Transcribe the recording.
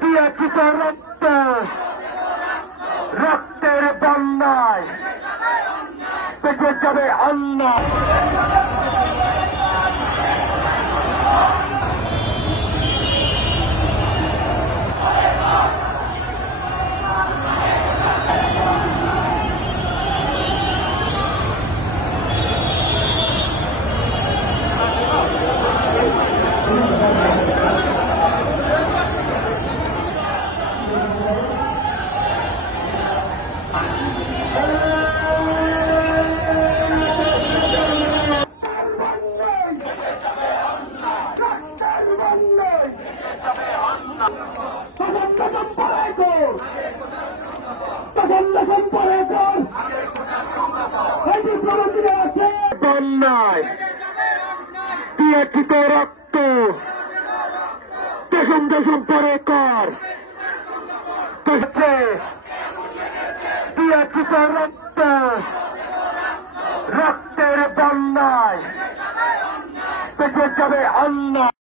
দিয়েছিত রক্ত, রক্তের বন্যায় বেঁচে যাবে অন্যায়। বন্যায় দিয়েছিত রক্ত, দেশম দেশম পরে কর, দিয়েছিত রক্ত, রক্তের বন্যায় বেঁচে যাবে অন্যায়।